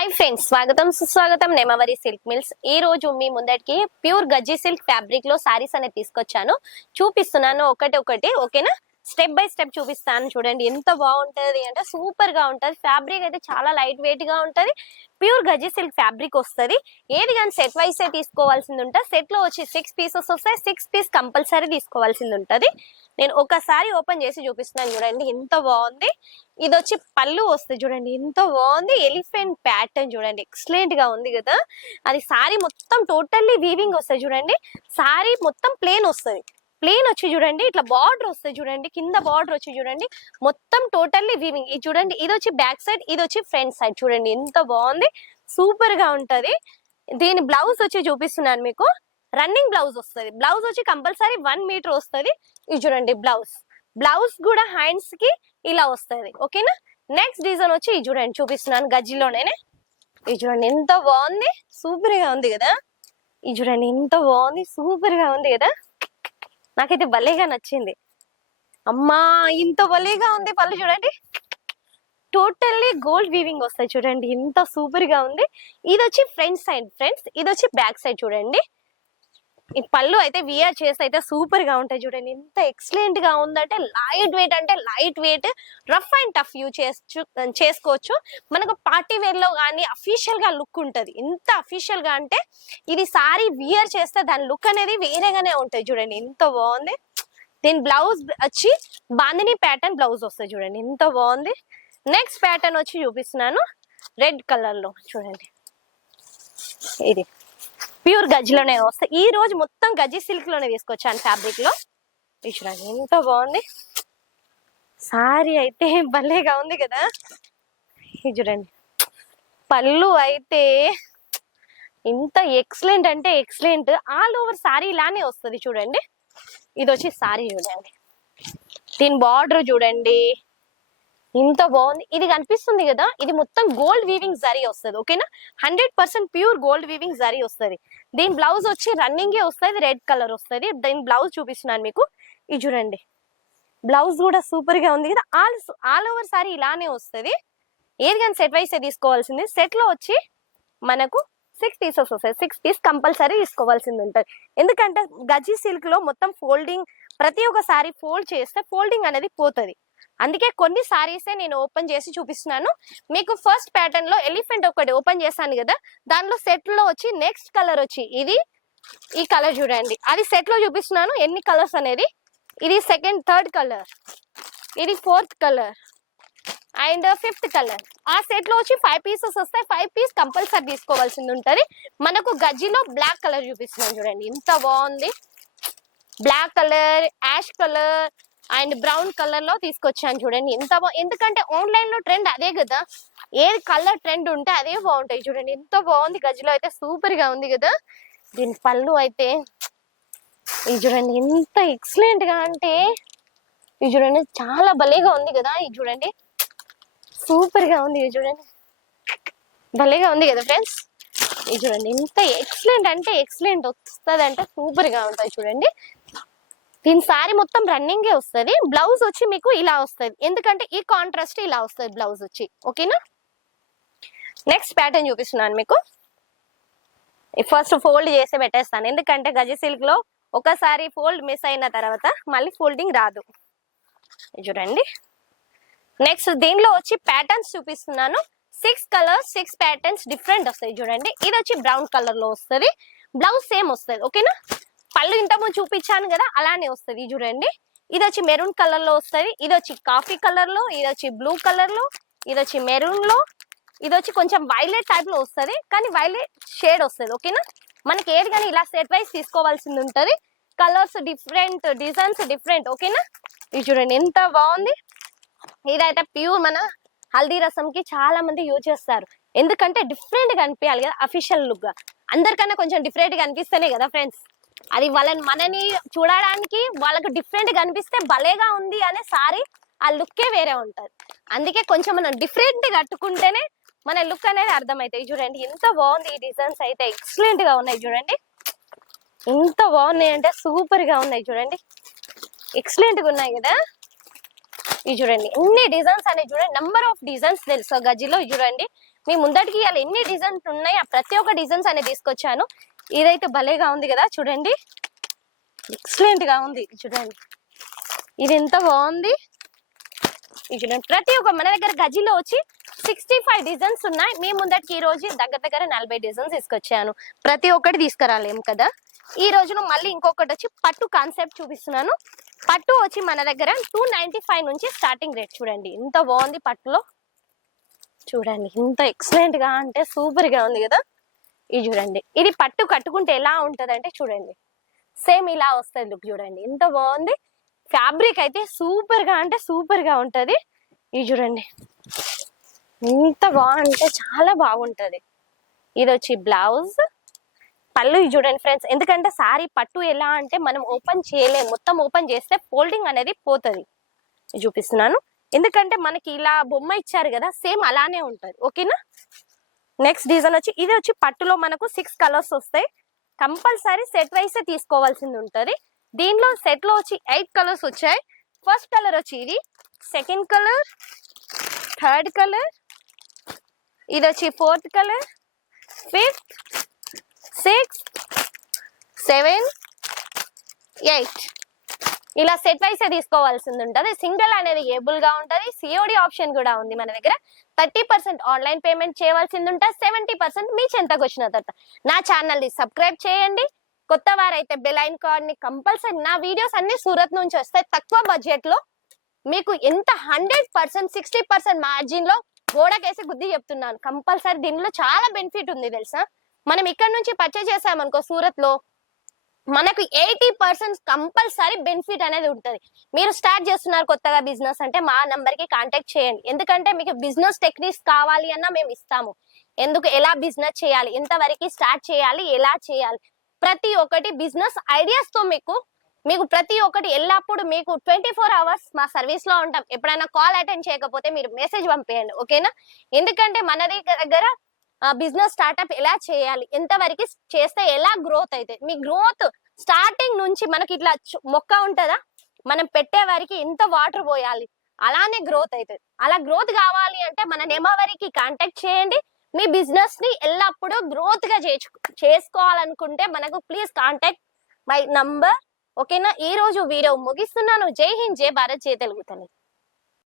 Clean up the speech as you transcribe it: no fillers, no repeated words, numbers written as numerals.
Hi friends, స్వాగతం సుస్వాగతం నేమవరి silk mills. ఈ రోజు మీ ముందటికి ప్యూర్ గజ్జి సిల్క్ ఫ్యాబ్రిక్ లో సారీస్ అనేది తీసుకొచ్చాను, చూపిస్తున్నాను ఒకటి ఓకేనా. స్టెప్ బై స్టెప్ చూపిస్తాను. చూడండి ఎంత బాగుంటది అంటే సూపర్ గా ఉంటది. ఫ్యాబ్రిక్ అయితే చాలా లైట్ వెయిట్ గా ఉంటది. ప్యూర్ గజ్జి సిల్క్ ఫ్యాబ్రిక్ వస్తుంది. ఏది కానీ సెట్ వైస్ తీసుకోవాల్సింది ఉంటుంది. సెట్ లో వచ్చి 6 పీసెస్ వస్తాయి. 6 పీస్ కంపల్సరీ తీసుకోవాల్సింది ఉంటది. నేను ఒకసారి ఓపెన్ చేసి చూపిస్తున్నాను. చూడండి ఎంత బాగుంది. ఇది వచ్చి పళ్ళు వస్తుంది. చూడండి ఎంత బాగుంది. ఎలిఫెంట్ ప్యాటర్న్ చూడండి, ఎక్సలెంట్ గా ఉంది కదా. అది సారీ మొత్తం టోటల్లీ వీవింగ్ వస్తుంది. చూడండి సారీ మొత్తం ప్లేన్ వస్తుంది. ప్లేన్ వచ్చి చూడండి ఇట్లా బార్డర్ వస్తుంది. చూడండి కింద బార్డర్ వచ్చి చూడండి మొత్తం టోటల్లీ వీవింగ్. ఇది చూడండి, ఇది వచ్చి బ్యాక్ సైడ్, ఇది వచ్చి ఫ్రంట్ సైడ్. చూడండి ఎంత బాగుంది, సూపర్ గా ఉంటది. దీని బ్లౌజ్ వచ్చి చూపిస్తున్నాను మీకు. రన్నింగ్ బ్లౌజ్ వస్తుంది. బ్లౌజ్ వచ్చి కంపల్సరీ 1 మీటర్ వస్తుంది. ఇది చూడండి బ్లౌజ్ కూడా హ్యాండ్స్ కి ఇలా వస్తుంది ఓకేనా. నెక్స్ట్ డిజైన్ వచ్చి ఇది చూడండి, చూపిస్తున్నాను గజ్జిలోనే. ఇది చూడండి ఎంత బాగుంది, సూపర్ గా ఉంది కదా. ఇది చూడండి ఎంత బాగుంది, సూపర్ గా ఉంది కదా. నాకైతే భలేగా నచ్చింది. అమ్మా ఇంత భలేగా ఉంది. పళ్ళు చూడండి టోటల్లీ గోల్డ్ వీవింగ్ వస్తాయి. చూడండి ఎంత సూపర్ గా ఉంది. ఇది వచ్చి ఫ్రంట్ సైడ్ ఫ్రెండ్స్, ఇది వచ్చి బ్యాక్ సైడ్. చూడండి ఈ పళ్ళు అయితే వియర్ చేసి అయితే సూపర్ గా ఉంటాయి. చూడండి ఎంత ఎక్సలెంట్ గా ఉందంటే light weight rough and tough use చేసుకోవచ్చు. మనకు పార్టీ వేర్ లో కానీ అఫీషియల్ గా లుక్ ఉంటది. ఎంత అఫీషియల్ గా అంటే ఇది సారీ వియర్ చేస్తే దాని లుక్ అనేది వేరేగానే ఉంటది. చూడండి ఎంత బాగుంది. దీని బ్లౌజ్ వచ్చి బాందిని ప్యాటర్న్ బ్లౌజ్ వస్తుంది. చూడండి ఎంత బాగుంది. నెక్స్ట్ ప్యాటర్న్ వచ్చి చూపిస్తున్నాను రెడ్ కలర్ లో. చూడండి ఇది ప్యూర్ గజ్జిలోనే వస్తాయి. ఈ రోజు మొత్తం గజ్జి సిల్క్ లోనే తీసుకొచ్చాను ఫ్యాబ్రిక్ లో. చూడండి ఎంత బాగుంది. సారీ అయితే భలేగా ఉంది కదా. ఇది చూడండి పళ్ళు అయితే ఇంత ఎక్సలెంట్ అంటే ఎక్సలెంట్. ఆల్ ఓవర్ సారీ ఇలానే వస్తుంది. చూడండి ఇది వచ్చి సారీ. చూడండి దీని బార్డర్ చూడండి ఇంత బాగుంది. ఇది కనిపిస్తుంది కదా, ఇది మొత్తం గోల్డ్ వీవింగ్ జరీ వస్తుంది ఓకేనా. 100% ప్యూర్ గోల్డ్ వీవింగ్ జరీ వస్తుంది. దీని బ్లౌజ్ వచ్చి రన్నింగ్ వస్తుంది, రెడ్ కలర్ వస్తుంది. దీని బ్లౌజ్ చూపిస్తున్నాను మీకు. ఇది చూడండి బ్లౌజ్ కూడా సూపర్ గా ఉంది కదా. ఆల్ ఓవర్ సారీ ఇలానే వస్తుంది. ఏది కానీ సెట్ వైస్ తీసుకోవాల్సింది. సెట్ లో వచ్చి మనకు 6 పీసెస్ వస్తాయి. 6 పీస్ కంపల్సరీ తీసుకోవాల్సింది ఉంటుంది. ఎందుకంటే గజ్జి సిల్క్ లో మొత్తం ఫోల్డింగ్, ప్రతి ఒక్క సారీ ఫోల్డ్ చేస్తే ఫోల్డింగ్ అనేది పోతుంది. అందుకే కొన్ని సారీసే నేను ఓపెన్ చేసి చూపిస్తున్నాను మీకు. ఫస్ట్ ప్యాటర్న్ లో ఎలిఫెంట్ ఒకటి ఓపెన్ చేశాను కదా, దానిలో సెట్ లో వచ్చి నెక్స్ట్ కలర్ వచ్చి ఇది ఈ కలర్ చూడండి. అది సెట్ లో చూపిస్తున్నాను ఎన్ని కలర్స్ అనేది. ఇది సెకండ్, థర్డ్ కలర్, ఇది 4th colour and 5th colour. ఆ సెట్ లో వచ్చి 5 పీసెస్ వస్తాయి. 5 పీస్ కంపల్సరీ తీసుకోవాల్సింది ఉంటది. మనకు గజ్జిలో బ్లాక్ కలర్ చూపిస్తున్నాను. చూడండి ఎంత బాగుంది. Black colour, ash colour and brown colour లో తీసుకొచ్చాను. చూడండి ఎంత ఎందుకంటే ఆన్లైన్ లో ట్రెండ్ అదే కదా. ఏ కలర్ ట్రెండ్ ఉంటే అదే బాగుంటాయి. చూడండి ఎంత బాగుంది. గజ్జిలో అయితే సూపర్ గా ఉంది కదా. దీని పళ్ళు అయితే ఇది చూడండి ఎంత ఎక్సలెంట్ గా అంటే ఇది చూడండి చాలా భలేగా ఉంది కదా. ఇది చూడండి సూపర్ గా ఉంది. ఇది చూడండి భలేగా ఉంది కదా ఫ్రెండ్స్. ఇది చూడండి ఎంత ఎక్సలెంట్ అంటే ఎక్సలెంట్ వస్తుంది అంటే సూపర్ గా ఉంటుంది. చూడండి దీని సారీ మొత్తం రన్నింగే వస్తుంది. బ్లౌజ్ వచ్చి మీకు ఇలా వస్తుంది. ఎందుకంటే ఈ కాంట్రాస్ట్ ఇలా వస్తుంది బ్లౌజ్ వచ్చి ఓకేనా. నెక్స్ట్ ప్యాటర్న్ చూపిస్తున్నాను మీకు. ఫస్ట్ ఫోల్డ్ చేసి పెట్టేస్తాను. ఎందుకంటే గజ్జి సిల్క్ లో ఒకసారి ఫోల్డ్ మిస్ అయిన తర్వాత మళ్ళీ ఫోల్డింగ్ రాదు. చూడండి నెక్స్ట్ దీనిలో వచ్చి ప్యాటర్న్స్ చూపిస్తున్నాను. 6 కలర్స్, 6 ప్యాటర్న్స్ డిఫరెంట్ వస్తాయి. చూడండి ఇది వచ్చి బ్రౌన్ కలర్ లో వస్తుంది. బ్లౌజ్ సేమ్ వస్తుంది ఓకేనా. పళ్ళు ఇంతకుముందు చూపించాను కదా అలానే వస్తుంది. చూడండి ఇది వచ్చి మెరూన్ కలర్ లో వస్తుంది. ఇది వచ్చి కాఫీ కలర్ లో, ఇది వచ్చి బ్లూ కలర్ లో, ఇది వచ్చి మెరూన్ లో, ఇది వచ్చి కొంచెం వైలెట్ టైప్ లో వస్తుంది. కానీ వైలెట్ షేడ్ వస్తుంది ఓకేనా. మనకి ఏది కానీ ఇలా సెట్ వైస్ తీసుకోవాల్సింది ఉంటది. కలర్స్ డిఫరెంట్, డిజైన్స్ డిఫరెంట్ ఓకేనా. ఇది చూడండి ఎంత బాగుంది. ఇదైతే ప్యూర్ మన హల్దీ రసం కి చాలా మంది యూజ్ చేస్తారు. ఎందుకంటే డిఫరెంట్ గా అనిపించాలి కదా. అఫీషియల్ లుక్ గా అందరికన్నా కొంచెం డిఫరెంట్ గా అనిపిస్తేనే కదా ఫ్రెండ్స్. అది మనని చూడడానికి వాళ్ళకు డిఫరెంట్ గా అనిపిస్తే భలేగా ఉంది అనే సారీ ఆ లుక్కే వేరే ఉంటది. అందుకే కొంచెం మనం డిఫరెంట్ కట్టుకుంటేనే మన లుక్ అనేది అర్థమవుతాయి. చూడండి ఎంత బాగుంది. ఈ డిజైన్స్ అయితే ఎక్సలెంట్ గా ఉన్నాయి. చూడండి ఎంత బాగున్నాయి అంటే సూపర్ గా ఉన్నాయి. చూడండి ఎక్సలెంట్ గా ఉన్నాయి కదా. ఇది చూడండి ఎన్ని డిజైన్స్ అనేవి చూడండి. నెంబర్ ఆఫ్ డిజైన్స్ తెలుసు గజ్జిలో. చూడండి మీ ముందటికి ఇవాళ ఎన్ని డిజైన్స్ ఉన్నాయి ఆ ప్రతి ఒక్క డిజైన్స్ అనేది తీసుకొచ్చాను. ఇదైతే భలేగా ఉంది కదా చూడండి, ఎక్సలెంట్ గా ఉంది చూడండి. ఇది ఎంత బాగుంది ఇది చూడండి. ప్రతి ఒక్క మన దగ్గర గజిలో వచ్చి 65 డిజైన్స్ ఉన్నాయి. మీ ముందటికి ఈ రోజు దగ్గర 40 డిజైన్స్ తీసుకొచ్చాను. ప్రతి ఒక్కటి తీసుకురాలేము కదా. ఈ రోజును మళ్ళీ ఇంకొకటి వచ్చి పట్టు కాన్సెప్ట్ చూపిస్తున్నాను. పట్టు వచ్చి మన దగ్గర 295 నుంచి స్టార్టింగ్ రేట్. చూడండి ఎంత బాగుంది పట్టులో, చూడండి ఎంత ఎక్సలెంట్ గా అంటే సూపర్ గా ఉంది కదా. ఇది చూడండి, ఇది పట్టు కట్టుకుంటే ఎలా ఉంటది అంటే చూడండి సేమ్ ఇలా వస్తుంది లుక్. చూడండి ఎంత బాగుంది. ఫ్యాబ్రిక్ అయితే సూపర్ గా అంటే సూపర్ గా ఉంటది. ఇది చూడండి ఎంత బాగుంటే చాలా బాగుంటది. ఇది వచ్చి బ్లౌజ్, పళ్ళు. ఇది చూడండి ఫ్రెండ్స్, ఎందుకంటే సారీ పట్టు ఎలా అంటే మనం ఓపెన్ చేయలేము, మొత్తం ఓపెన్ చేస్తే ఫోల్డింగ్ అనేది పోతుంది. చూపిస్తున్నాను ఎందుకంటే మనకి ఇలా బొమ్మ ఇచ్చారు కదా, సేమ్ అలానే ఉంటది. ఓకేనా. నెక్స్ట్ డిజైన్ వచ్చి ఇది వచ్చి పట్టులో మనకు 6 కలర్స్ వస్తాయి. కంపల్సరీ సెట్ వైస్ తీసుకోవాల్సింది ఉంటది. దీనిలో సెట్ లో వచ్చి 8 కలర్స్ వచ్చాయి. ఫస్ట్ కలర్ వచ్చి ఇది, సెకండ్ కలర్, థర్డ్ కలర్, ఇది వచ్చి ఫోర్త్ కలర్, ఫిఫ్త్, 6, 7, 8 ఇలా సెట్ వైస్ తీసుకోవాల్సింది ఉంటది. సింగిల్ అనేది ఏబుల్ గా ఉంటది. సిఓడి ఆప్షన్ కూడా ఉంది మన దగ్గర. 30% ఆన్లైన్ పేమెంట్ చేయవలసింది ఉంటుంది. 70% మీ చెంతకు వచ్చిన తర్వాత నా ఛానల్ ని సబ్స్క్రైబ్ చేయండి. కొత్త వారైతే బెల్ ఐకాన్ ని కంపల్సరీ. నా వీడియోస్ అన్ని సూరత్ నుంచి వస్తాయి. తక్కువ బడ్జెట్ లో మీకు ఎంత 100% 60% మార్జిన్ లో గోడకేసి గుద్ది చెప్తున్నాను. కంపల్సరీ దీనిలో చాలా బెనిఫిట్ ఉంది తెలుసా. మనం ఇక్కడ నుంచి పర్చేజ్ చేసామనుకో సూరత్ లో మనకు 80% కంపల్సరీ బెనిఫిట్ అనేది ఉంటుంది. మీరు స్టార్ట్ చేస్తున్నారు కొత్తగా బిజినెస్ అంటే మా నంబర్ కి కాంటాక్ట్ చేయండి. ఎందుకంటే మీకు బిజినెస్ టెక్నిక్స్ కావాలి అన్నా మేము ఇస్తాము. ఎందుకు, ఎలా బిజినెస్ చేయాలి, ఎంతవరకు స్టార్ట్ చేయాలి, ఎలా చేయాలి, ప్రతి ఒక్కటి బిజినెస్ ఐడియాస్ తో మీకు ప్రతి ఒక్కటి ఎల్లప్పుడు మీకు 24 అవర్స్ మా సర్వీస్ లో ఉంటాం. ఎప్పుడైనా కాల్ అటెండ్ చేయకపోతే మీరు మెసేజ్ పంపేయండి. ఓకేనా. ఎందుకంటే మన దగ్గర బిజినెస్ స్టార్ట్అప్ ఎలా చేయాలి, ఎంతవరకు చేస్తే ఎలా గ్రోత్ అయితే, మీ గ్రోత్ స్టార్టింగ్ నుంచి మనకి ఇట్లా మొక్క ఉంటుందా, మనం పెట్టే వారికి ఎంత వాటర్ పోయాలి, అలానే గ్రోత్ అవుతుంది. అలా గ్రోత్ కావాలి అంటే మన నెంబర్కి కాంటాక్ట్ చేయండి. మీ బిజినెస్ ని ఎల్లప్పుడూ గ్రోత్ గా చేసుకోవాలనుకుంటే మనకు ప్లీజ్ కాంటాక్ట్ మై నంబర్. ఓకేనా. ఈ రోజు వీడియో ముగిస్తున్నాను. జై హింద్, జై భారత్, జై తెలుగు తల్లి.